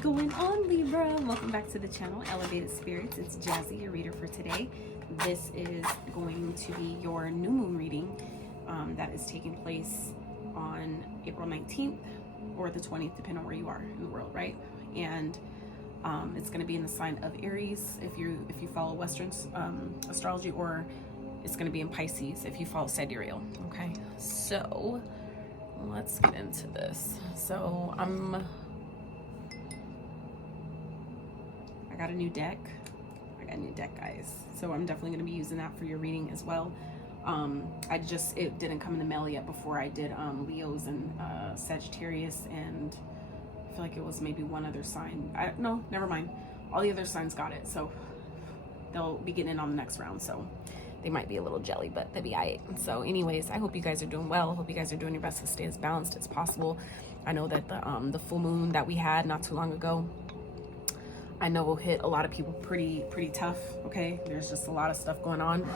going on, Libra? Welcome back to the channel, Elevated Spirits. It's Jazzy, your reader for today. This is going to be your new moon reading that is taking place on April 19th or the 20th, depending on where you are in the world, right? And it's going to be in the sign of Aries if you follow Western astrology, or it's going to be in Pisces if you follow sidereal. Okay, so let's get into this. So I got a new deck, guys. So I'm definitely going to be using that for your reading as well. It didn't come in the mail yet before I did Leos and Sagittarius, and I feel like it was maybe one other sign. No, never mind. All the other signs got it, so they'll be getting in on the next round. So they might be a little jelly, but they'll be alright. So anyways, I hope you guys are doing well. Hope you guys are doing your best to stay as balanced as possible. I know that the full moon that we had not too long ago, I know will hit a lot of people pretty tough. Okay, there's just a lot of stuff going on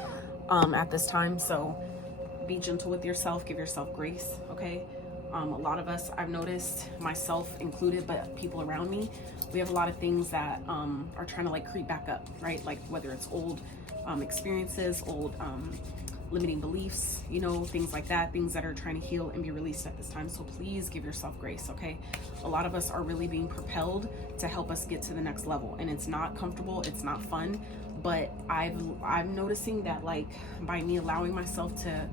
at this time, so be gentle with yourself, give yourself grace. Okay, a lot of us, I've noticed, myself included, but people around me, we have a lot of things that are trying to like creep back up, right? Like whether it's old experiences, old limiting beliefs, you know, things like that, things that are trying to heal and be released at this time. So please give yourself grace. Okay, a lot of us are really being propelled to help us get to the next level, and it's not comfortable, it's not fun, but I'm noticing that, like, by me allowing myself to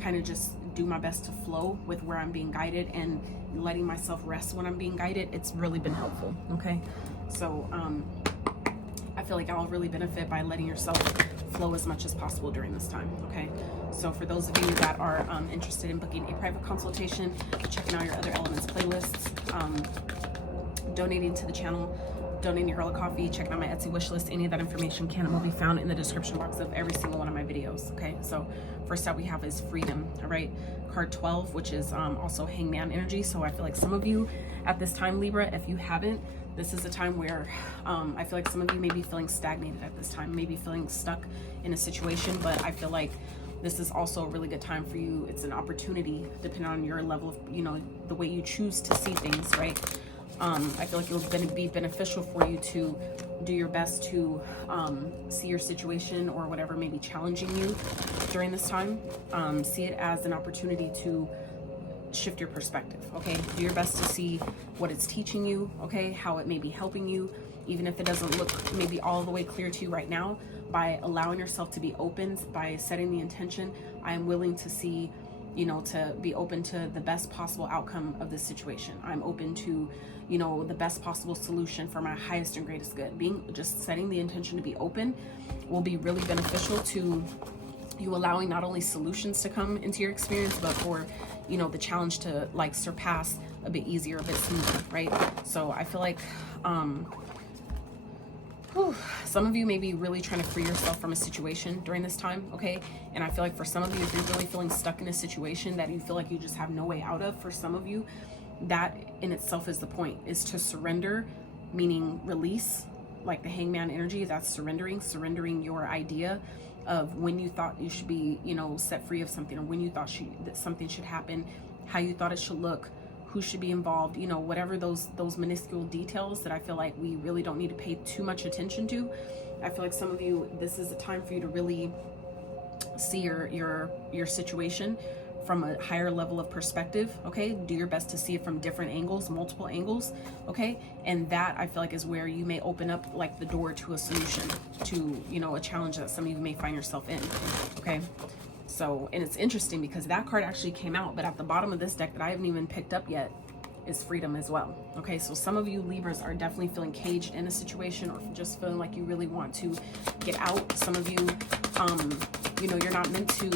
kind of just do my best to flow with where I'm being guided and letting myself rest when I'm being guided, it's really been helpful. Okay, so I feel like I'll really benefit by letting yourself flow as much as possible during this time. Okay, so for those of you that are interested in booking a private consultation, checking out your other elements playlists, donating to the channel, donating your girl a coffee, checking out my Etsy wish list, any of that information will be found in the description box of every single one of my videos. Okay, so first up we have is freedom. All right, card 12, which is also hangman energy. So I feel like some of you at this time, Libra, if you haven't, this is a time where I feel like some of you may be feeling stagnated at this time, maybe feeling stuck in a situation, but I feel like this is also a really good time for you. It's an opportunity, depending on your level of, you know, the way you choose to see things, right? I feel like it will be beneficial for you to do your best to see your situation or whatever may be challenging you during this time. See it as an opportunity to shift your perspective. Okay, do your best to see what it's teaching you, okay, how it may be helping you, even if it doesn't look maybe all the way clear to you right now. By allowing yourself to be open, by setting the intention, I am willing to see, you know, to be open to the best possible outcome of this situation. I'm open to, you know, the best possible solution for my highest and greatest good. Just setting the intention to be open will be really beneficial to you, allowing not only solutions to come into your experience, but for, you know, the challenge to like surpass a bit easier, a bit smoother, right? So I feel like some of you may be really trying to free yourself from a situation during this time. Okay, and I feel like for some of you, if you're really feeling stuck in a situation that you feel like you just have no way out of, for some of you, that in itself is the point, is to surrender, meaning release. Like the hangman energy, that's surrendering your idea of when you thought you should be, you know, set free of something, or when you thought that something should happen, how you thought it should look, who should be involved, you know, whatever those minuscule details that I feel like we really don't need to pay too much attention to. I feel like some of you, this is a time for you to really see your situation from a higher level of perspective. Okay, do your best to see it from different angles, multiple angles. Okay, and that I feel like is where you may open up like the door to a solution to, you know, a challenge that some of you may find yourself in. Okay, so, and it's interesting because that card actually came out, but at the bottom of this deck that I haven't even picked up yet is freedom as well. Okay, so some of you Libras are definitely feeling caged in a situation, or just feeling like you really want to get out. Some of you, you know, you're not meant to.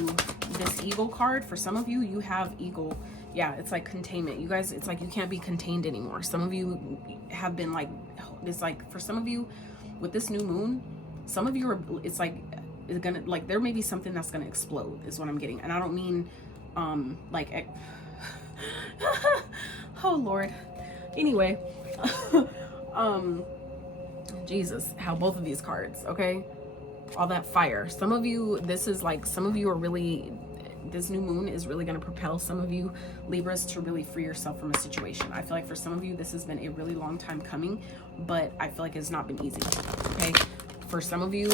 This eagle card, for some of you, you have eagle. Yeah, it's like containment. You guys, it's like you can't be contained anymore. Some of you have been like, it's like for some of you with this new moon, some of you are, it's like, it's gonna, like, there may be something that's gonna explode is what I'm getting. And I don't mean like oh Lord, anyway. Jesus, how both of these cards, okay, all that fire. Some of you, this is like, some of you are really this new moon is really going to propel some of you Libras to really free yourself from a situation. I feel like for some of you, this has been a really long time coming, but I feel like it's not been easy. Okay. For some of you,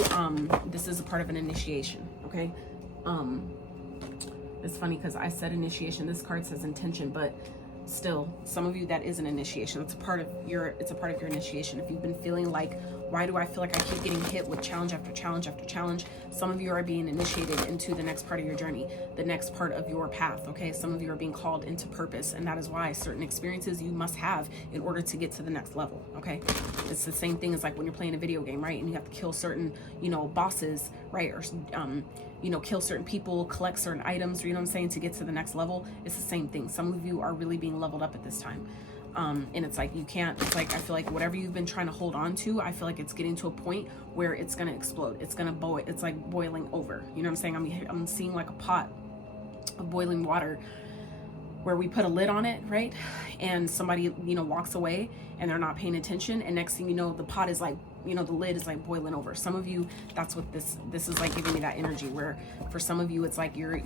this is a part of an initiation. Okay. It's funny because I said initiation. This card says intention, but still, some of you, that is an initiation. It's a part of your initiation. If you've been feeling like, why do I feel like I keep getting hit with challenge after challenge after challenge? Some of you are being initiated into the next part of your journey, the next part of your path. Okay. Some of you are being called into purpose, and that is why certain experiences you must have in order to get to the next level. Okay. It's the same thing as like when you're playing a video game, right? And you have to kill certain, bosses, right? Or, kill certain people, collect certain items, you know what I'm saying, to get to the next level. It's the same thing. Some of you are really being leveled up at this time. And it's like, you can't, it's like, I feel like whatever you've been trying to hold on to, I feel like it's getting to a point where it's going to explode. It's going to boil. It's like boiling over. You know what I'm saying? I'm seeing like a pot of boiling water where we put a lid on it, right? And somebody, walks away and they're not paying attention. And next thing you know, the pot is like, the lid is like boiling over. Some of you, that's what this is like, giving me that energy where for some of you, it's like you're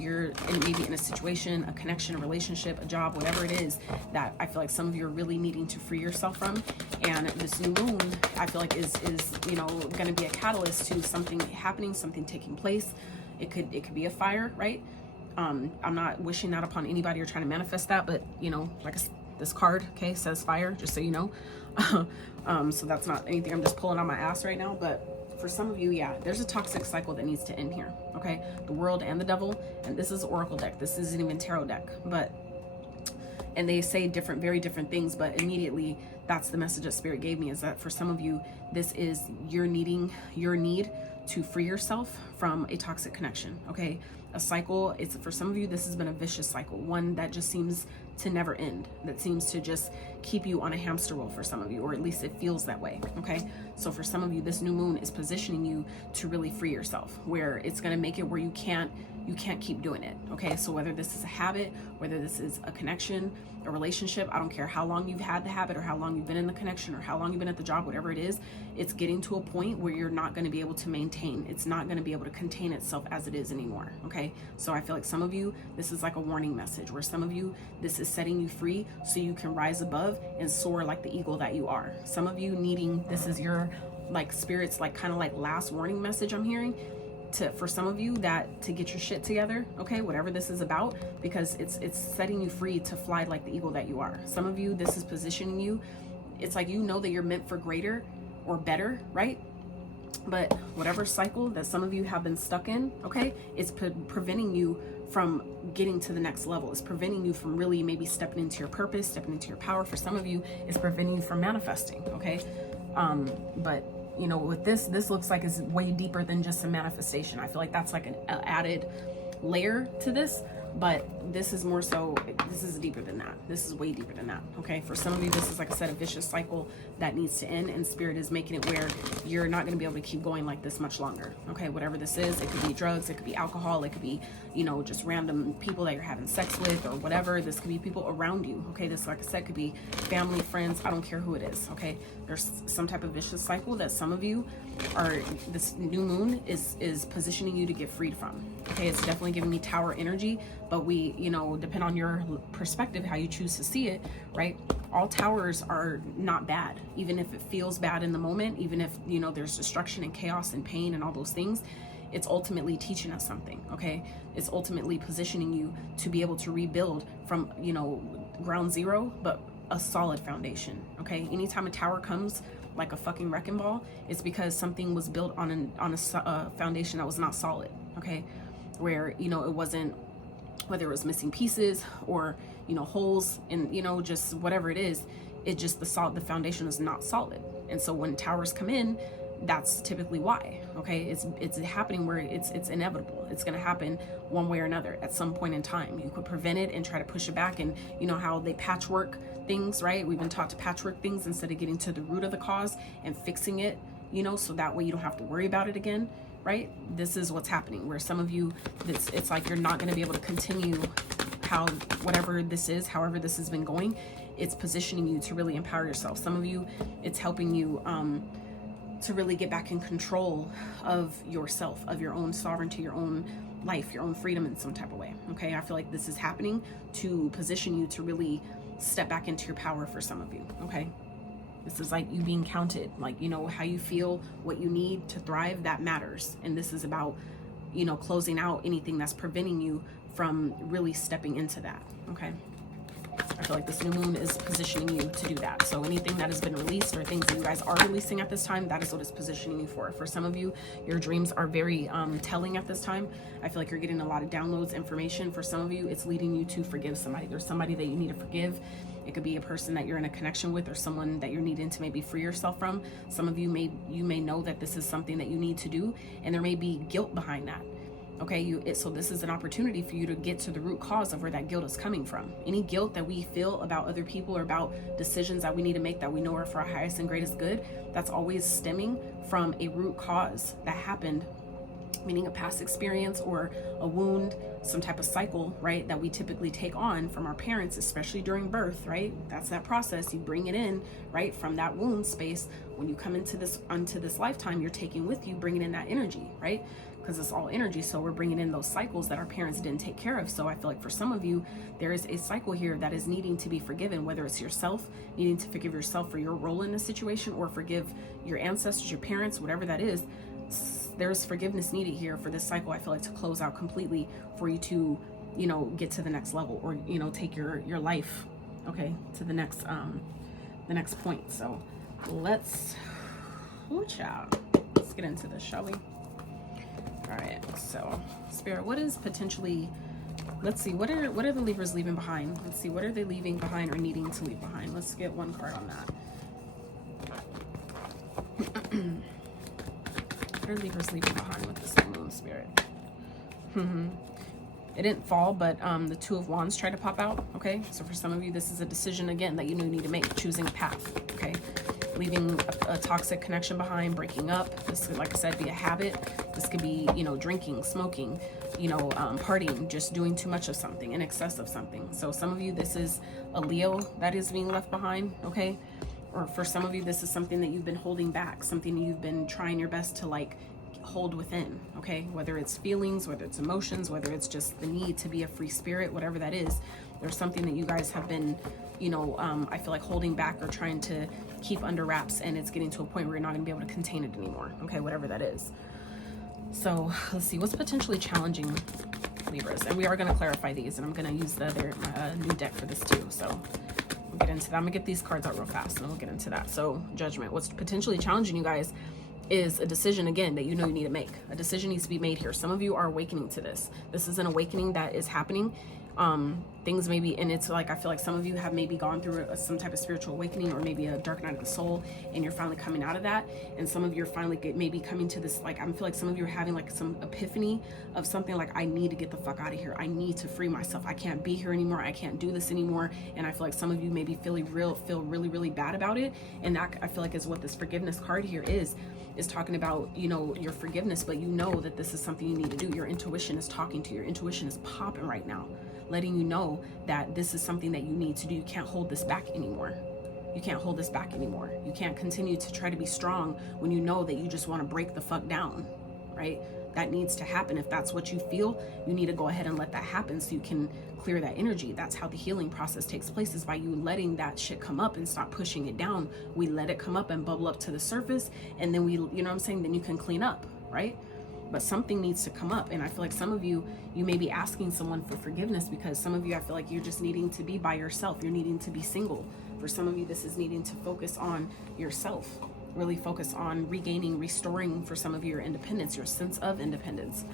maybe in a situation, a connection, a relationship, a job, whatever it is that I feel like some of you are really needing to free yourself from. And this new moon, I feel like is going to be a catalyst to something happening, something taking place. It could be a fire, right? I'm not wishing that upon anybody or trying to manifest that, but like this card, okay, says fire, just so you know. So that's not anything I'm just pulling on my ass right now, but for some of you, yeah, there's a toxic cycle that needs to end here. Okay. The world and the devil. And this is Oracle deck. This isn't even tarot deck, and they say very different things, but immediately that's the message that Spirit gave me, is that for some of you, this is your need to free yourself from a toxic connection. Okay. A cycle. It's for some of you, this has been a vicious cycle, one that just seems to never end, that seems to just keep you on a hamster wheel for some of you, or at least it feels that way. Okay. So for some of you, this new moon is positioning you to really free yourself, where it's going to make it where you can't keep doing it. Okay. So whether this is a habit, whether this is a connection, a relationship, I don't care how long you've had the habit or how long you've been in the connection or how long you've been at the job, whatever it is, it's getting to a point where you're not going to be able to maintain. It's not going to be able to contain itself as it is anymore. Okay. So I feel like some of you, this is like a warning message, where some of you, this is setting you free so you can rise above and soar like the eagle that you are. Some of you needing, this is your like Spirit's like kind of like last warning message I'm hearing, for some of you, that to get your shit together, okay, whatever this is about, because it's setting you free to fly like the eagle that you are. Some of you, this is positioning you. It's like, that you're meant for greater or better, right? But whatever cycle that some of you have been stuck in, okay, it's preventing you from getting to the next level. It's preventing you from really maybe stepping into your purpose, stepping into your power. For some of you, it's preventing you from manifesting, okay? But with this looks like it's way deeper than just a manifestation. I feel like that's like an added layer to this, but this is more so, this is deeper than that. This is way deeper than that. Okay. For some of you, this is like I said, a vicious cycle that needs to end, and Spirit is making it where you're not going to be able to keep going like this much longer. Okay. Whatever this is, it could be drugs, it could be alcohol, it could be, just random people that you're having sex with or whatever. This could be people around you. Okay. This, like I said, could be family, friends. I don't care who it is. Okay. There's some type of vicious cycle that some of you are, this new moon is positioning you to get freed from. Okay. It's definitely giving me tower energy, but we, depend on your perspective, how you choose to see it, right? All towers are not bad, even if it feels bad in the moment, even if, there's destruction and chaos and pain and all those things. It's ultimately teaching us something. Okay. It's ultimately positioning you to be able to rebuild from, ground zero, but a solid foundation. Okay. Anytime a tower comes like a fucking wrecking ball, it's because something was built on a foundation that was not solid. Okay. Where, it wasn't, whether it was missing pieces or, holes in, just whatever it is, it just, the foundation is not solid. And so when towers come in, that's typically why. Okay. It's happening where it's inevitable. It's going to happen one way or another at some point in time. You could prevent it and try to push it back. And how they patchwork things, right? We've been taught to patchwork things instead of getting to the root of the cause and fixing it, so that way you don't have to worry about it again. Right? This is what's happening, where some of you, it's like you're not going to be able to continue however this has been going. It's positioning you to really empower yourself. Some of you, it's helping you to really get back in control of yourself, of your own sovereignty, your own life, your own freedom in some type of way. Okay, I feel like this is happening to position you to really step back into your power for some of you. Okay, this is like you being counted, like, you know, how you feel, what you need to thrive, that matters. And this is about, you know, closing out anything that's preventing you from really stepping into that. Okay, I feel like this new moon is positioning you to do that. So anything that has been released or things that you guys are releasing at this time, that is what it's positioning you for. For some of you, your dreams are very telling at this time. I feel like you're getting a lot of downloads, information. For some of you, it's leading you to forgive somebody. There's somebody that you need to forgive. It could be a person that you're in a connection with, or someone that you're needing to maybe free yourself from. Some of you may know that this is something that you need to do, and there may be guilt behind that. Okay, so this is an opportunity for you to get to the root cause of where that guilt is coming from. Any guilt that we feel about other people or about decisions that we need to make that we know are for our highest and greatest good, that's always stemming from a root cause that happened, meaning a past experience or a wound, some type of cycle, right, that we typically take on from our parents, especially during birth, right? That's that process. You bring it in, right, from that wound space. When you come into this lifetime, you're taking with you, bringing in that energy, right? Because it's all energy. So we're bringing in those cycles that our parents didn't take care of. So I feel like for some of you, there is a cycle here that is needing to be forgiven, whether it's yourself, needing to forgive yourself for your role in the situation, or forgive your ancestors, your parents, whatever that is. There's forgiveness needed here for this cycle, I feel like, to close out completely, for you to, you know, get to the next level, or, you know, take your life, okay, to the next point. So let's get into this, shall we? All right, so Spirit, what is potentially, let's see, what are the Libras leaving behind? Let's see, what are they leaving behind or needing to leave behind? Let's get one card on that. What are Libras leaving behind with this moon, Spirit? It didn't fall, but the Two of Wands tried to pop out. Okay, so for some of you, this is a decision again that you need to make, choosing a path. Okay, leaving a toxic connection behind, breaking up. This could, like I said, be a habit. This could be, you know, drinking, smoking, you know, partying, just doing too much of something, in excess of something. So some of you, this is a Leo that is being left behind. Okay, or for some of you, this is something that you've been holding back, something you've been trying your best to like hold within. Okay, whether it's feelings, whether it's emotions, whether it's just the need to be a free spirit, whatever that is, there's something that you guys have been, you know, I feel like holding back or trying to keep under wraps, and it's getting to a point where you're not going to be able to contain it anymore. Okay, whatever that is. So let's see what's potentially challenging Libras, and we are going to clarify these, and I'm going to use the other new deck for this too. So we'll get into that. I'm gonna get these cards out real fast, and then we'll get into that. So Judgment, what's potentially challenging you guys is a decision, again, that you know you need to make. A decision needs to be made here. Some of you are awakening to this. This is an awakening that is happening. Things maybe, and it's like, I feel like some of you have maybe gone through some type of spiritual awakening, or maybe a dark night of the soul, and you're finally coming out of that. And some of you are finally maybe coming to this, like, I feel like some of you are having like some epiphany of something, like, I need to get the fuck out of here. I need to free myself. I can't be here anymore. I can't do this anymore. And I feel like some of you maybe feel really, really bad about it. And that, I feel like, is what this forgiveness card here is talking about, you know, your forgiveness, but you know that this is something you need to do. Your intuition is talking to you. Your intuition is popping right now, letting you know that this is something that you need to do. You can't hold this back anymore. You can't hold this back anymore. You can't continue to try to be strong when you know that you just want to break the fuck down, right? That needs to happen. If that's what you feel, you need to go ahead and let that happen so you can clear that energy. That's how the healing process takes place, is by you letting that shit come up and stop pushing it down. We let it come up and bubble up to the surface, and then we, you know what I'm saying, then you can clean up, right? But something needs to come up. And I feel like some of you may be asking someone for forgiveness, because some of you, I feel like you're just needing to be by yourself. You're needing to be single. For some of you, this is needing to focus on yourself, really focus on regaining, restoring, for some of you, your independence, your sense of independence.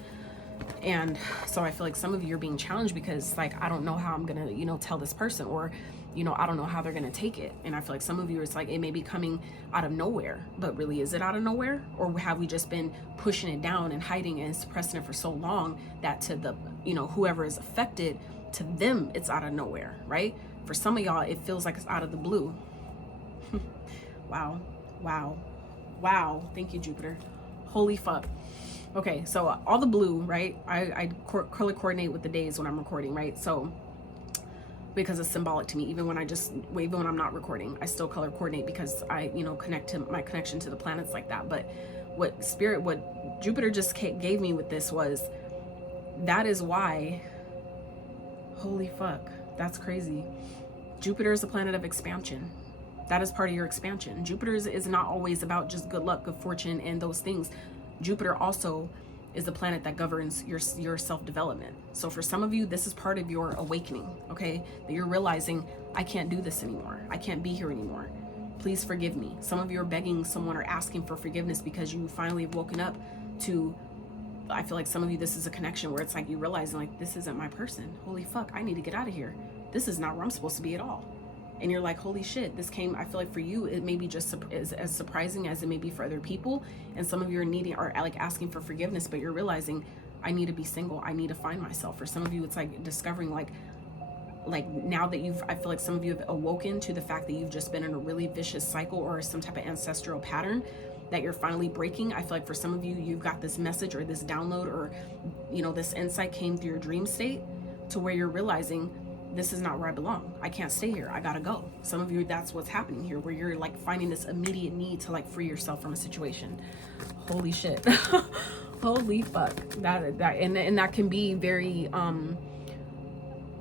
And so I feel like some of you are being challenged because, like, I don't know how I'm gonna, you know, tell this person, or, you know, I don't know how they're gonna take it. And I feel like some of you, it's like it may be coming out of nowhere, but really, is it out of nowhere? Or have we just been pushing it down and hiding it and suppressing it for so long that to the, you know, whoever is affected, to them, it's out of nowhere, right? For some of y'all, it feels like it's out of the blue. Wow. Thank you, Jupiter. Holy fuck. Okay, so all the blue, right? I color coordinate with the days when I'm recording, right? So because it's symbolic to me, even when I'm not recording, I still color coordinate, because I, you know, connect to my connection to the planets like that. But what Jupiter just gave me with this was, that is why, holy fuck, that's crazy. Jupiter is a planet of expansion. That is part of your expansion. Jupiter is not always about just good luck, good fortune, and those things. Jupiter also is the planet that governs your self-development. So for some of you, this is part of your awakening, okay? That you're realizing, I can't do this anymore. I can't be here anymore. Please forgive me. Some of you are begging someone or asking for forgiveness because you finally have woken up to, I feel like some of you, this is a connection where it's like you realizing like, this isn't my person. Holy fuck, I need to get out of here. This is not where I'm supposed to be at all. And you're like, holy shit, this came, I feel like for you, it may be just as surprising as it may be for other people. And some of you are like asking for forgiveness, but you're realizing, I need to be single. I need to find myself. For some of you, it's like discovering like now that I feel like some of you have awoken to the fact that you've just been in a really vicious cycle or some type of ancestral pattern that you're finally breaking. I feel like for some of you, you've got this message or this download or, you know, this insight came through your dream state to where you're realizing, this is not where I belong. I can't stay here. I gotta go. Some of you, that's what's happening here, where you're like finding this immediate need to like free yourself from a situation. Holy shit. Holy fuck. And that can be very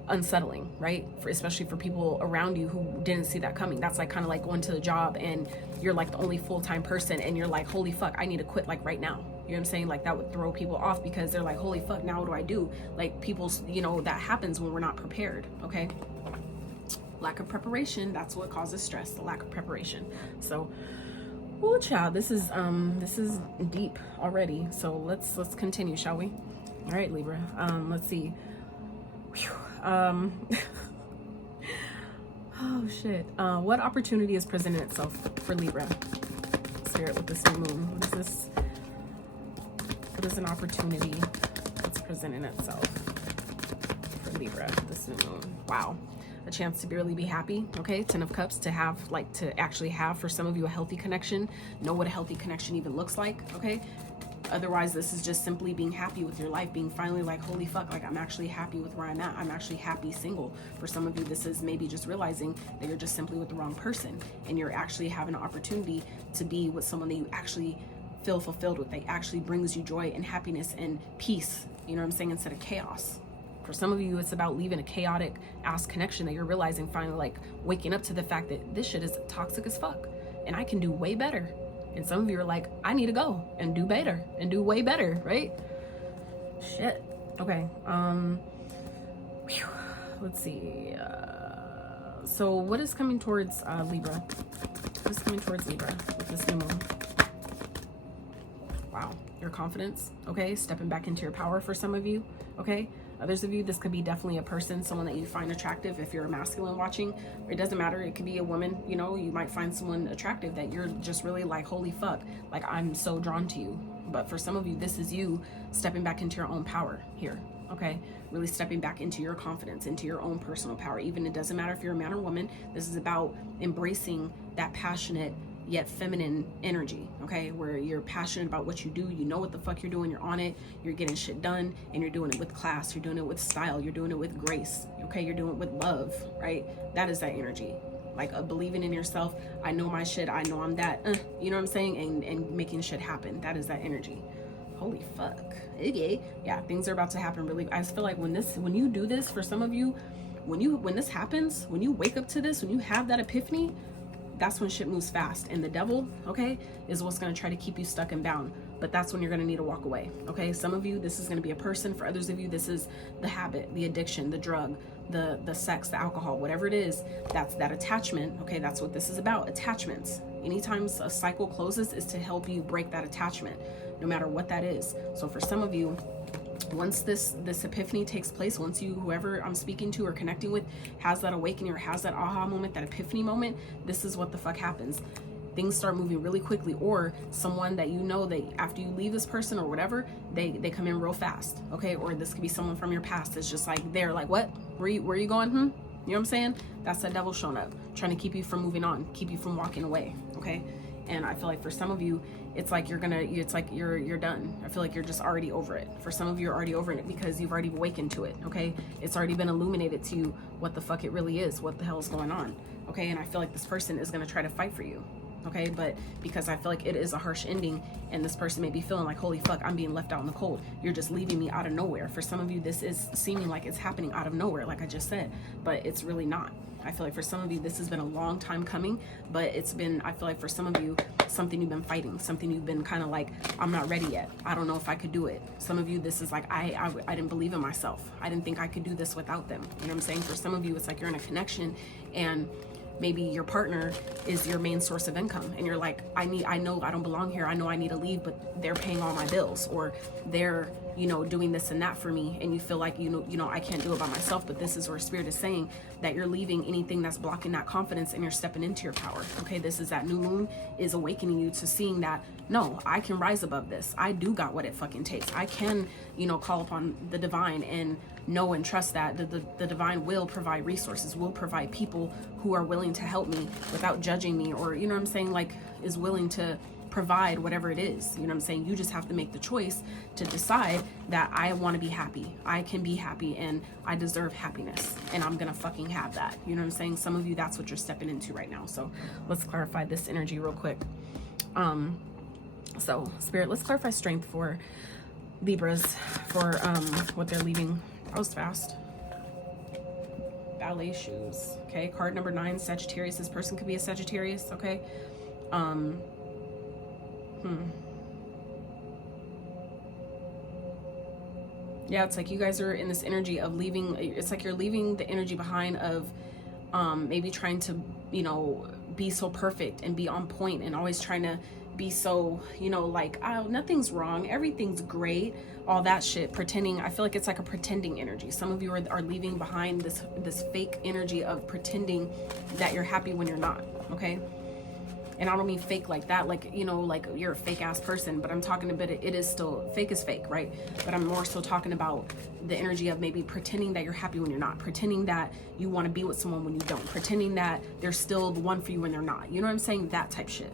unsettling, right? Especially for people around you who didn't see that coming. That's like kind of like going to the job and you're like the only full-time person and you're like, holy fuck, I need to quit like right now. You know what I'm saying? Like that would throw people off because they're like, holy fuck, now what do I do? Like people's, you know, that happens when we're not prepared, okay? Lack of preparation, that's what causes stress, the lack of preparation. So, oh child, this is deep already. So let's continue, shall we? All right, Libra. Let's see. Whew. Oh shit. What opportunity is presenting itself for Libra? Spirit with this new moon. What is this? What is an opportunity that's presenting itself for Libra, this new moon? Wow. A chance to really be happy, okay? 10 of Cups, to have, like, to actually have, for some of you, a healthy connection. Know what a healthy connection even looks like, okay? Otherwise, this is just simply being happy with your life, being finally like, holy fuck, like I'm actually happy with where I'm at. I'm actually happy single. For some of you, this is maybe just realizing that you're just simply with the wrong person and you're actually having an opportunity to be with someone that you actually feel fulfilled with, that actually brings you joy and happiness and peace, you know what I'm saying, instead of chaos. For some of you, it's about leaving a chaotic ass connection that you're realizing, finally like waking up to the fact that this shit is toxic as fuck and I can do way better. And some of you are like, I need to go and do better and do way better, right? Shit. Okay. Whew. Let's see. So what is coming towards Libra? What is coming towards Libra with this new moon? Wow. Your confidence, okay? Stepping back into your power for some of you, okay? Others of you, this could be definitely a person, someone that you find attractive. If you're a masculine watching, it doesn't matter. It could be a woman, you know, you might find someone attractive that you're just really like, holy fuck, like I'm so drawn to you. But for some of you, this is you stepping back into your own power here, okay? Really stepping back into your confidence, into your own personal power. Even it doesn't matter if you're a man or woman. This is about embracing that passionate yet feminine energy, okay, where you're passionate about what you do, you know what the fuck you're doing, you're on it, you're getting shit done, and you're doing it with class, you're doing it with style, you're doing it with grace, okay, you're doing it with love, right? That is that energy, like believing in yourself. I know my shit, I know I'm that, you know what I'm saying, and making shit happen. That is that energy. Holy fuck. Okay. Yeah, things are about to happen really. I just feel like when you do this, for some of you, when this happens, when you wake up to this, when you have that epiphany, that's when shit moves fast. And the devil, okay, is what's going to try to keep you stuck and bound. But that's when you're going to need to walk away, okay? Some of you, this is going to be a person. For others of you, this is the habit, the addiction, the drug, the sex, the alcohol, whatever it is. That's that attachment, okay? That's what this is about, attachments. Anytime a cycle closes is to help you break that attachment, no matter what that is. So for some of you, once this epiphany takes place, once you, whoever I'm speaking to or connecting with, has that awakening or has that aha moment, that epiphany moment, this is what the fuck happens. Things start moving really quickly, or someone that you know that after you leave this person or whatever, they come in real fast, okay? Or this could be someone from your past that's just like, they're like, what? Where are you going? You know what I'm saying? That's that devil showing up, trying to keep you from moving on, keep you from walking away, okay? And I feel like for some of you, it's like you're done. I feel like you're just already over it. For some of you, you're already over it because you've already awakened to it, okay? It's already been illuminated to you what the fuck it really is, what the hell is going on, okay? And I feel like this person is going to try to fight for you, okay? But because I feel like it is a harsh ending, and this person may be feeling like, holy fuck, I'm being left out in the cold. You're just leaving me out of nowhere. For some of you, this is seeming like it's happening out of nowhere, like I just said, but it's really not. I feel like for some of you, this has been a long time coming, but it's been, I feel like for some of you, something you've been fighting, something you've been kind of like, I'm not ready yet. I don't know if I could do it. Some of you, this is like, I didn't believe in myself. I didn't think I could do this without them. You know what I'm saying? For some of you, it's like you're in a connection and maybe your partner is your main source of income, and you're like, I know I don't belong here. I know I need to leave, but they're paying all my bills, or they're, you know, doing this and that for me, and you feel like, you know, I can't do it by myself. But this is where Spirit is saying that you're leaving anything that's blocking that confidence, and you're stepping into your power. Okay, this is that new moon is awakening you to seeing that, no, I can rise above this. I do got what it fucking takes. I can, you know, call upon the divine and know and trust that the divine will provide resources, will provide people who are willing to help me without judging me, or, you know what I'm saying, like, is willing to provide whatever it is. You know what I'm saying? You just have to make the choice to decide that I want to be happy. I can be happy, and I deserve happiness, and I'm gonna fucking have that. You know what I'm saying? Some of you, that's what you're stepping into right now. So let's clarify this energy real quick. So Spirit, let's clarify strength for Libras, for what they're leaving. That was fast. Ballet shoes. Okay, card number 9, Sagittarius. This person could be a Sagittarius. Okay. Yeah, it's like you guys are in this energy of leaving. It's like you're leaving the energy behind of maybe trying to, you know, be so perfect and be on point, and always trying to be so, you know, like, oh, nothing's wrong, everything's great, all that shit, pretending. I feel like it's like a pretending energy. Some of you are leaving behind this fake energy of pretending that you're happy when you're not. Okay. And I don't mean fake like that, like, you know, like you're a fake ass person, but I'm talking about it is still, fake is fake, right? But I'm more so talking about the energy of maybe pretending that you're happy when you're not, pretending that you want to be with someone when you don't, pretending that they're still the one for you when they're not. You know what I'm saying? That type shit.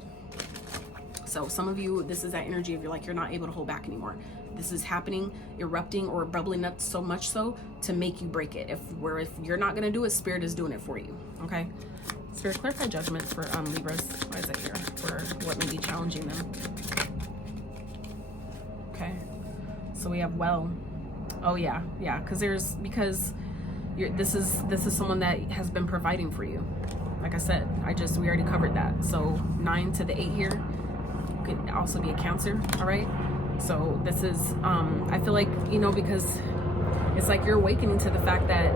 So some of you, this is that energy of you're not able to hold back anymore. This is happening, erupting, or bubbling up so much so to make you break it. If you're not going to do it, Spirit is doing it for you. Okay. Spirit, clarify judgment for Libras. Why is it here? For what may be challenging them. Okay. So we have, well, oh yeah, because this is someone that has been providing for you. Like I said, we already covered that. So 9 to the 8 here could also be a Cancer. All right. So this is, I feel like, you know, because it's like you're awakening to the fact that,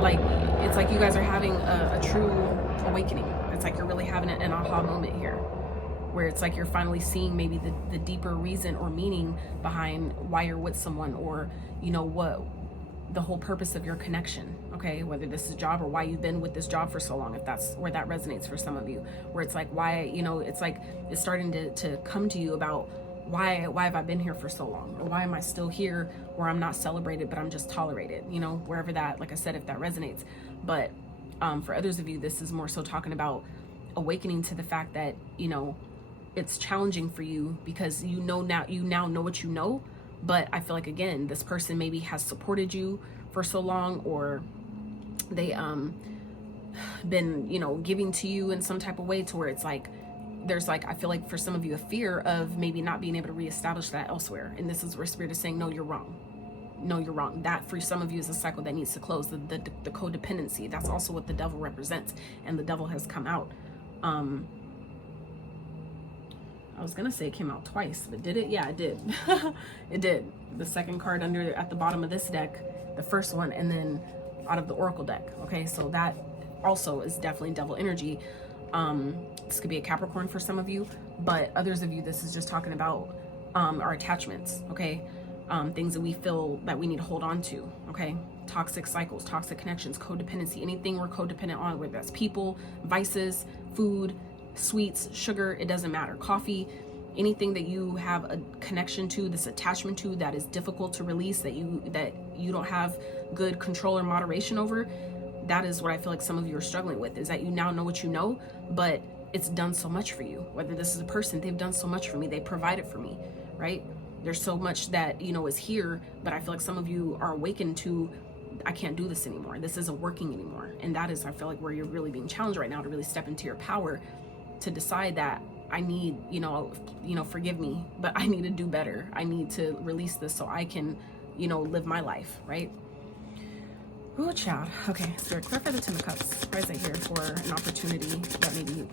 like, it's like you guys are having a true awakening. It's like you're really having an aha moment here, where it's like you're finally seeing maybe the deeper reason or meaning behind why you're with someone, or, you know, what the whole purpose of your connection. Okay, whether this is a job, or why you've been with this job for so long, if that's where that resonates for some of you, where it's like, why, you know, it's like it's starting to come to you about why have I been here for so long, or why am I still here, where I'm not celebrated but I'm just tolerated, you know, wherever that, like I said, if that resonates. But for others of you, this is more so talking about awakening to the fact that, you know, it's challenging for you because you now know what you know. But I feel like, again, this person maybe has supported you for so long, or they been, you know, giving to you in some type of way, to where it's like there's, like, I feel like for some of you, a fear of maybe not being able to reestablish that elsewhere. And this is where Spirit is saying, no, you're wrong. No, you're wrong. That for some of you is a cycle that needs to close. The codependency, that's also what the devil represents, and the devil has come out. I was gonna say it came out twice, but did it? Yeah, it did. It did. The second card under at the bottom of this deck, the first one, and then out of the Oracle deck. Okay, so that also is definitely devil energy. This could be a Capricorn for some of you, but others of you, this is just talking about our attachments. Okay, things that we feel that we need to hold on to. Okay, toxic cycles, toxic connections, codependency, anything we're codependent on, whether that's people, vices, food, sweets, sugar, it doesn't matter, coffee, anything that you have a connection to, this attachment to, that is difficult to release, that you don't have good control or moderation over. That is what I feel like some of you are struggling with, is that you now know what you know, but it's done so much for you. Whether this is a person, they've done so much for me, they provided for me, right? There's so much that, you know, is here, but I feel like some of you are awakened to I can't do this anymore. This isn't working anymore. And that is, I feel like, where you're really being challenged right now to really step into your power, to decide that I need, forgive me, but I need to do better. I need to release this so I can, live my life, right? Oh, child. Okay, Spirit, clarify the Ten of Cups. Why is it here for an opportunity that may be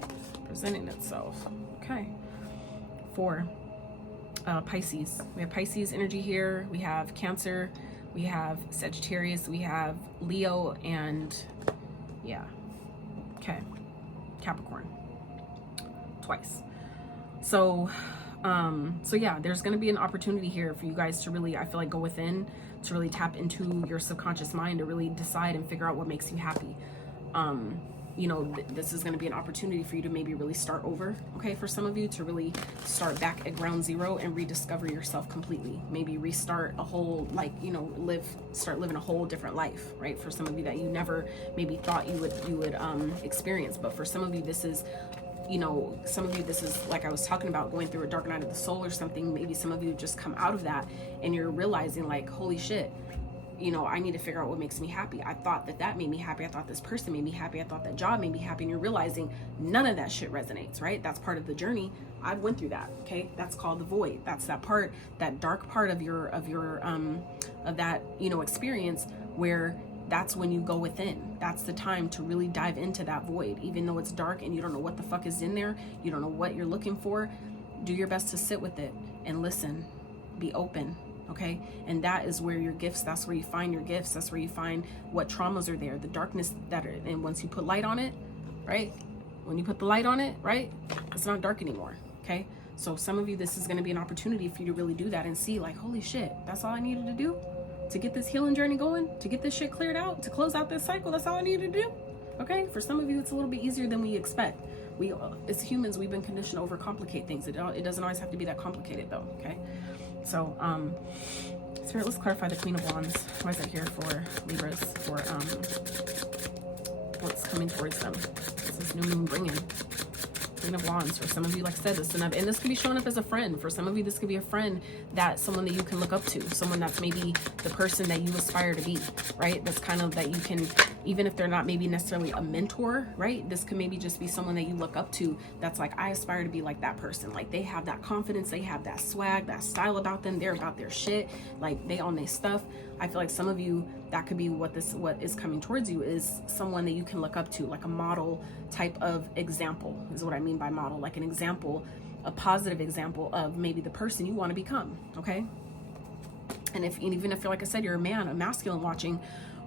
presenting itself? Okay. For Pisces. We have Pisces energy here. We have Cancer. We have Sagittarius. We have Leo and, yeah. Okay. Capricorn. Twice. So yeah, there's going to be an opportunity here for you guys to really, I feel like, go within, to really tap into your subconscious mind, to really decide and figure out what makes you happy. This is going to be an opportunity for you to maybe really start over, okay? For some of you, to really start back at ground zero and rediscover yourself completely. Maybe restart a whole, start living a whole different life, right? For some of you that you never maybe thought you would experience. But for some of you, this is, this is like I was talking about, going through a dark night of the soul or something. Maybe some of you just come out of that and you're realizing, like, holy shit, I need to figure out what makes me happy. I thought that made me happy. I thought this person made me happy. I thought that job made me happy. And you're realizing none of that shit resonates, right? That's part of the journey. I went through that. Okay. That's called the void. That's that part, that dark part of that, experience, where that's when you go within. That's the time to really dive into that void. Even though it's dark and you don't know what the fuck is in there, you don't know what you're looking for, do your best to sit with it and listen, be open. Okay. And that is where your gifts, that's where you find your gifts. That's where you find what traumas are there, the darkness and once you put light on it, right? When you put the light on it, right? It's not dark anymore. Okay. So some of you, this is going to be an opportunity for you to really do that and see, like, holy shit, that's all I needed to do to get this healing journey going, to get this shit cleared out, to close out this cycle. That's all I needed to do. Okay. For some of you, it's a little bit easier than we expect. We, as humans, we've been conditioned to overcomplicate things. It doesn't always have to be that complicated though. Okay. So, Spirit, let's clarify the Queen of Wands. Why is that here for Libras? For, what's coming towards them? This is new moon bringing. Queen of Wands. For some of you, like I said, and this could be showing up as a friend. For some of you, this could be a friend, someone that you can look up to. Someone that's maybe the person that you aspire to be, right? That's kind of that you can, even if they're not maybe necessarily a mentor, right? This could maybe just be someone that you look up to that's like, I aspire to be like that person. Like, they have that confidence, they have that swag, that style about them, they're about their shit, like they own their stuff. I feel like some of you, that could be what is coming towards you, is someone that you can look up to, like a model type of example, is what I mean by model, like an example, a positive example of maybe the person you want to become. Okay. And even if you're, like I said, you're a man, a masculine watching,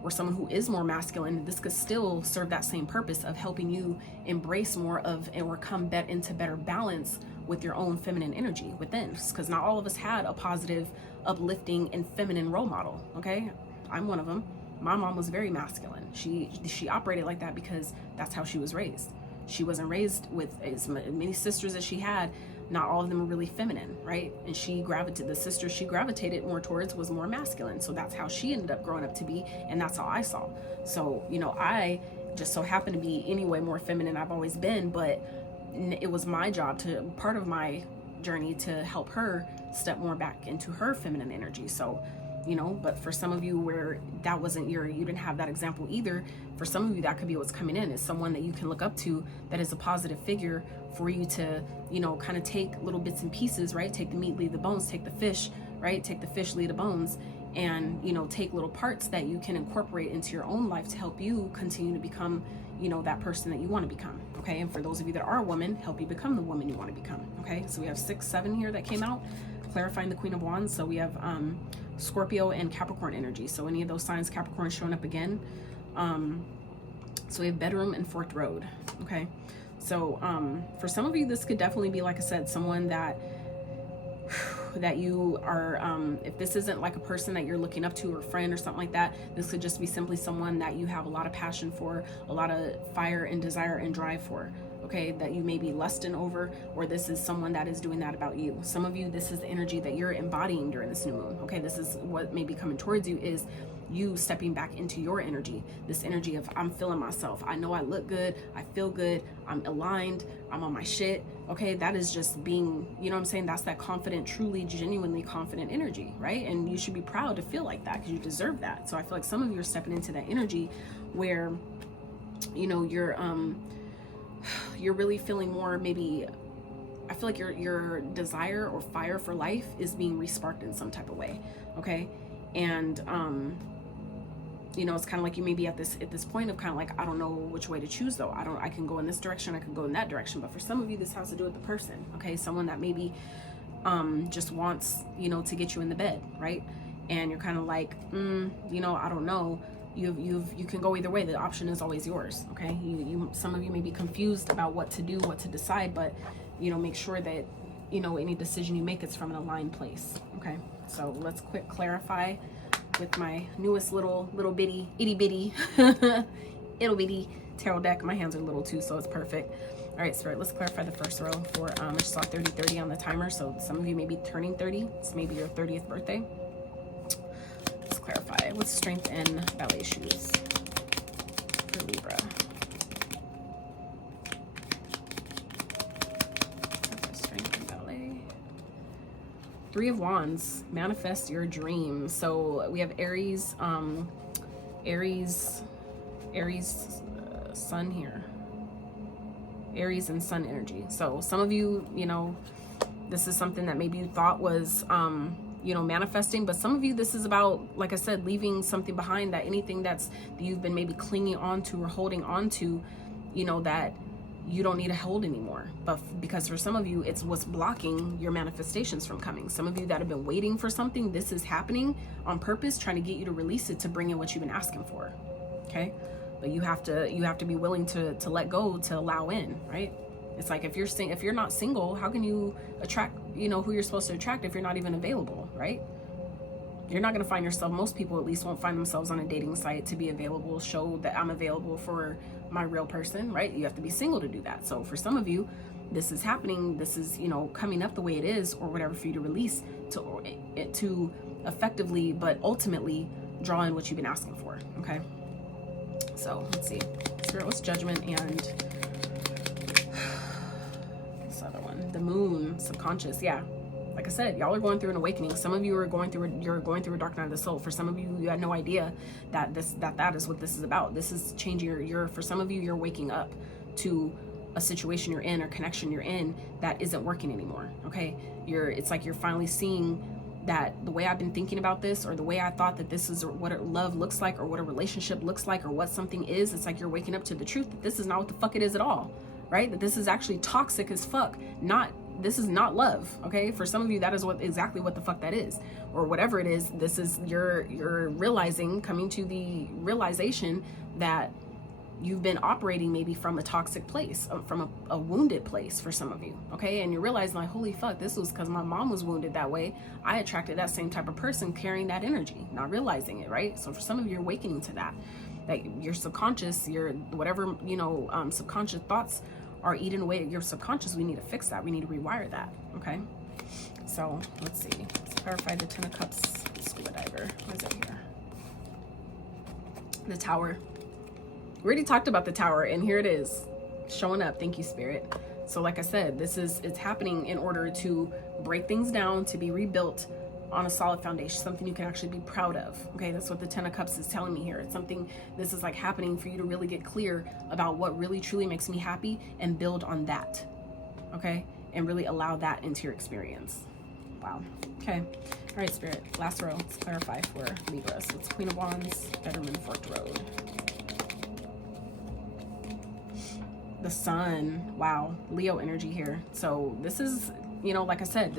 or someone who is more masculine, this could still serve that same purpose of helping you embrace more of, or come into better balance with your own feminine energy within. Because not all of us had a positive, uplifting, and feminine role model. Okay. I'm one of them. My mom was very masculine. She operated like that because that's how she was raised. She wasn't raised with as many sisters as she had. Not all of them were really feminine, right? And the sister she gravitated more towards was more masculine. So that's how she ended up growing up to be. And that's how I saw. So, I just so happen to be anyway more feminine. I've always been, but it was my job, part of my journey, to help her step more back into her feminine energy. So, but for some of you where that wasn't you didn't have that example either, for some of you, that could be what's coming in, is someone that you can look up to that is a positive figure for you to, kind of take little bits and pieces, right? Take the meat, leave the bones, take the fish, right? Take the fish, leave the bones, and, take little parts that you can incorporate into your own life to help you continue to become, that person that you want to become. Okay. And for those of you that are a woman, help you become the woman you want to become. Okay. So we have 6, 7 here that came out, clarifying the Queen of Wands. So we have, Scorpio and Capricorn energy. So any of those signs, Capricorn showing up again. So we have bedroom and forked road. Okay. So, for some of you, this could definitely be, like I said, someone that you are, if this isn't like a person that you're looking up to or a friend or something like that, this could just be simply someone that you have a lot of passion for, a lot of fire and desire and drive for. Okay, that you may be lusting over, or this is someone that is doing that about you. Some of you, this is the energy that you're embodying during this new moon. Okay, this is what may be coming towards you, is you stepping back into your energy, this energy of I'm feeling myself, I know I look good, I feel good, I'm aligned, I'm on my shit. Okay, that is just being, you know what I'm saying, that's that confident, truly genuinely confident energy, right? And you should be proud to feel like that, because you deserve that. So I feel like some of you are stepping into that energy where, you know, you're really feeling more, maybe I feel like your desire or fire for life is being re-sparked in some type of way. Okay, and you know, it's kind of like you may be at this point of kind of like, I don't know which way to choose though. I can go in this direction, I can go in that direction. But for some of you, this has to do with the person. Okay, someone that maybe just wants, you know, to get you in the bed, right? And you're kind of like, you know, I don't know. You can go either way. The option is always yours. Okay, some of you may be confused about what to do, what to decide, but you know, make sure that, you know, any decision you make, it's from an aligned place. Okay, so let's quick clarify with my newest little bitty itty bitty ittle bitty tarot deck. My hands are little too, so it's perfect. All right, Spirit, let's clarify the first row for I just saw 30 on the timer, so some of you may be turning 30. It's maybe your 30th birthday. Let's clarify. What's strength and ballet shoes for Libra? Strength and ballet. 3 of Wands, manifest your dreams. So we have Aries, Sun here. Aries and Sun energy. So some of you, you know, this is something that maybe you thought was, you know, manifesting, but some of you, this is about, like I said, leaving something behind, that anything that you've been maybe clinging on to or holding on to, you know, that you don't need to hold anymore. But because for some of you, it's what's blocking your manifestations from coming. Some of you that have been waiting for something, this is happening on purpose, trying to get you to release it, to bring in what you've been asking for. Okay, but you have to be willing to let go, to allow in, right? It's like if you're not single, how can you attract, you know, who you're supposed to attract if you're not even available, right? You're not going to find yourself, most people at least won't find themselves on a dating site to be available, show that I'm available for my real person, right? You have to be single to do that. So for some of you, this is happening, this is, you know, coming up the way it is, or whatever, for you to release, to effectively but ultimately draw in what you've been asking for. Okay, so let's see, Spirit, what's judgment and this other one, the moon, subconscious? Yeah, like I said, y'all are going through an awakening. Some of you are going through a dark night of the soul. For some of you, you had no idea that that is what this is about. This is changing for some of you, you're waking up to a situation you're in or connection you're in that isn't working anymore. Okay, it's like you're finally seeing that the way I've been thinking about this, or the way I thought that this is what love looks like, or what a relationship looks like, or what something is, it's like you're waking up to the truth that this is not what the fuck it is at all, right? That this is actually toxic as fuck. This is not love. Okay, for some of you, that is exactly what the fuck that is, or whatever it is. This is you're realizing, coming to the realization that you've been operating maybe from a toxic place, from a wounded place for some of you. Okay, and you're realizing like, holy fuck, this was because my mom was wounded that way. I attracted that same type of person carrying that energy, not realizing it, right? So for some of you, you're awakening to that your subconscious, your whatever, you know, subconscious thoughts are eating away at your subconscious. We need to fix that. We need to rewire that. Okay, so let's see. Let's clarify the 10 of Cups scuba diver. What is it here? The Tower. We already talked about the Tower, and here it is showing up. Thank you, Spirit. So like I said, it's happening in order to break things down, to be rebuilt on a solid foundation, something you can actually be proud of. Okay, that's what the 10 of Cups is telling me here. It's something, this is like happening for you to really get clear about what really truly makes me happy, and build on that. Okay, and really allow that into your experience. Wow. Okay, all right, Spirit, last row. Let's clarify for Libra. So it's Queen of Wands, Fetterman, Forked Road. The Sun. Wow, Leo energy here. So this is, you know, like I said,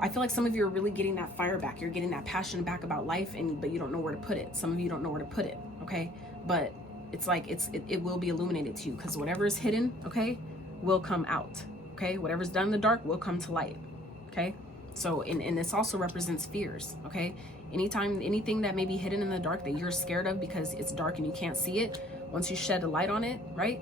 I feel like some of you are really getting that fire back. You're getting that passion back about life, but you don't know where to put it. Some of you don't know where to put it. Okay, but it's like it will be illuminated to you, because whatever is hidden, okay, will come out. Okay, whatever's done in the dark will come to light. Okay, so and this also represents fears. Okay, anything that may be hidden in the dark that you're scared of because it's dark and you can't see it, once you shed a light on it, right,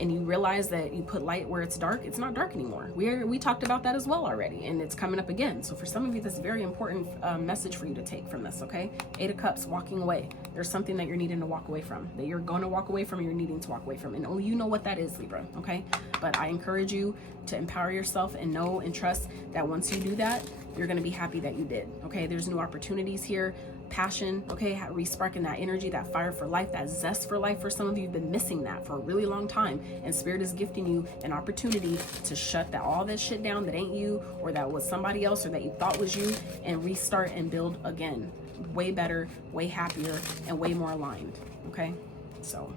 and you realize that you put light where it's dark, it's not dark anymore. We talked about that as well already, and it's coming up again. So for some of you, that's a very important message for you to take from this, okay? 8 of Cups, walking away. There's something that you're needing to walk away from, that you're going to walk away from, you're needing to walk away from, and only you know what that is, Libra, okay? But I encourage you to empower yourself and know and trust that once you do that, you're going to be happy that you did, okay? There's new opportunities here. Passion, okay, re-sparking that energy, that fire for life, that zest for life. For some of you, you've been missing that for a really long time, and Spirit is gifting you an opportunity to shut all that shit down that ain't you, or that was somebody else, or that you thought was you, and restart and build again, way better, way happier, and way more aligned, okay? So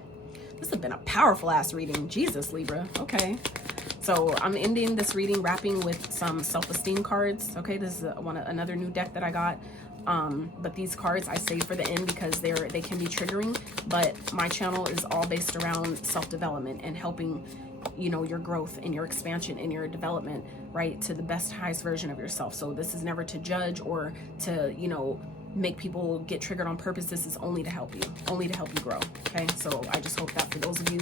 this has been a powerful ass reading. Jesus, Libra. Okay, so I'm ending this reading wrapping with some self-esteem cards. Okay, this is another new deck that I got. But these cards I save for the end because they can be triggering, but my channel is all based around self-development and helping, you know, your growth and your expansion and your development, right, to the best, highest version of yourself. So this is never to judge or to, you know, make people get triggered on purpose. This is only to help you grow. Okay, so I just hope that for those of you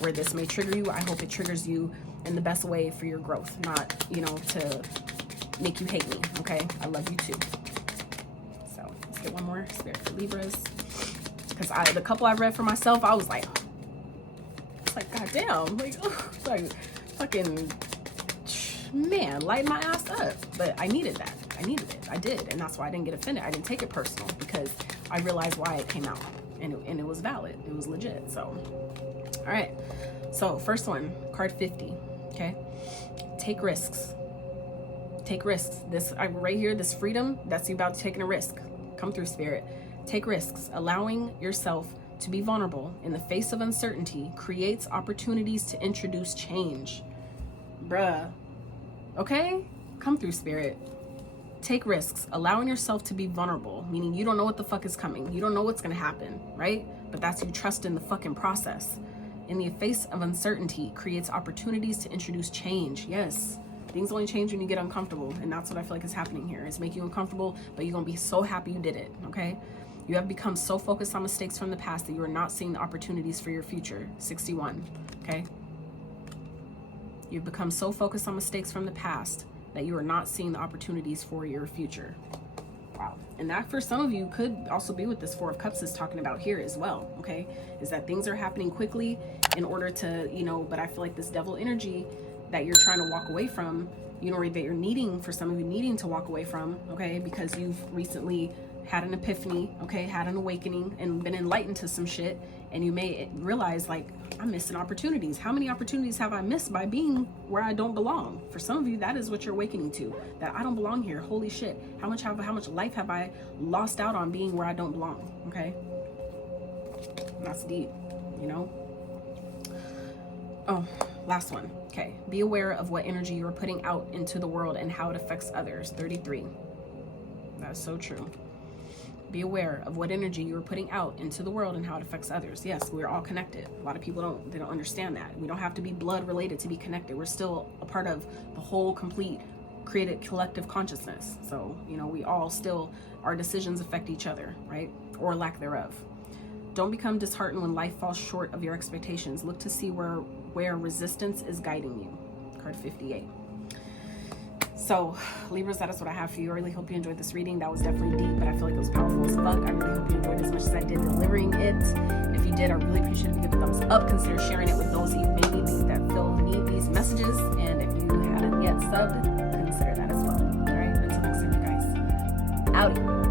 where this may trigger you, I hope it triggers you in the best way for your growth, not, you know, to make you hate me. Okay, I love you too. Get one more Spirit for Libras, because the couple I read for myself, I was like, it's like, goddamn, like, it's like fucking, man, light my ass up. But I needed that. I needed it. I did, and that's why I didn't get offended. I didn't take it personal because I realized why it came out, and it was valid. It was legit. So, all right. So first one, card 50. Okay, take risks. Take risks. This right here, this freedom, that's you about taking a risk. Come through, Spirit. Take risks. Allowing yourself to be vulnerable in the face of uncertainty creates opportunities to introduce change. Bruh. Okay? Come through, Spirit. Take risks. Allowing yourself to be vulnerable, meaning you don't know what the fuck is coming. You don't know what's going to happen, right? But that's you trust in the fucking process. In the face of uncertainty creates opportunities to introduce change. Yes. Things only change when you get uncomfortable, and that's what I feel like is happening here. It's making you uncomfortable, but you're gonna be so happy you did it, okay? You have become so focused on mistakes from the past that you are not seeing the opportunities for your future. 61, okay? You've become so focused on mistakes from the past that you are not seeing the opportunities for your future. Wow. And that for some of you could also be what this 4 of Cups is talking about here as well, okay? Is that things are happening quickly in order to, you know, but I feel like this devil energy that you're trying to walk away from, you know, that you're needing, for some of you needing to walk away from, okay, because you've recently had an epiphany, okay, had an awakening and been enlightened to some shit, and you may realize, like, I'm missing opportunities. How many opportunities have I missed by being where I don't belong? For some of you, that is what you're awakening to, that I don't belong here. Holy shit, how much life have I lost out on being where I don't belong? Okay, that's deep, you know. Oh, last one. Okay, be aware of what energy you are putting out into the world and how it affects others. 33. That's so true. Be aware of what energy you are putting out into the world and how it affects others. Yes, we're all connected. A lot of people don't understand that. We don't have to be blood related to be connected. We're still a part of the whole complete created collective consciousness. So, you know, we all still, our decisions affect each other, right? Or lack thereof. Don't become disheartened when life falls short of your expectations. Look to see where resistance is guiding you. Card 58. So, Libras, that is what I have for you. I really hope you enjoyed this reading. That was definitely deep, but I feel like it was powerful as fuck. I really hope you enjoyed it as much as I did delivering it. If you did, I really appreciate it if you give a thumbs up. Consider sharing it with those of you maybe that feel the need these messages. And if you haven't yet subbed, consider that as well. All right, until next time, you guys. Outie.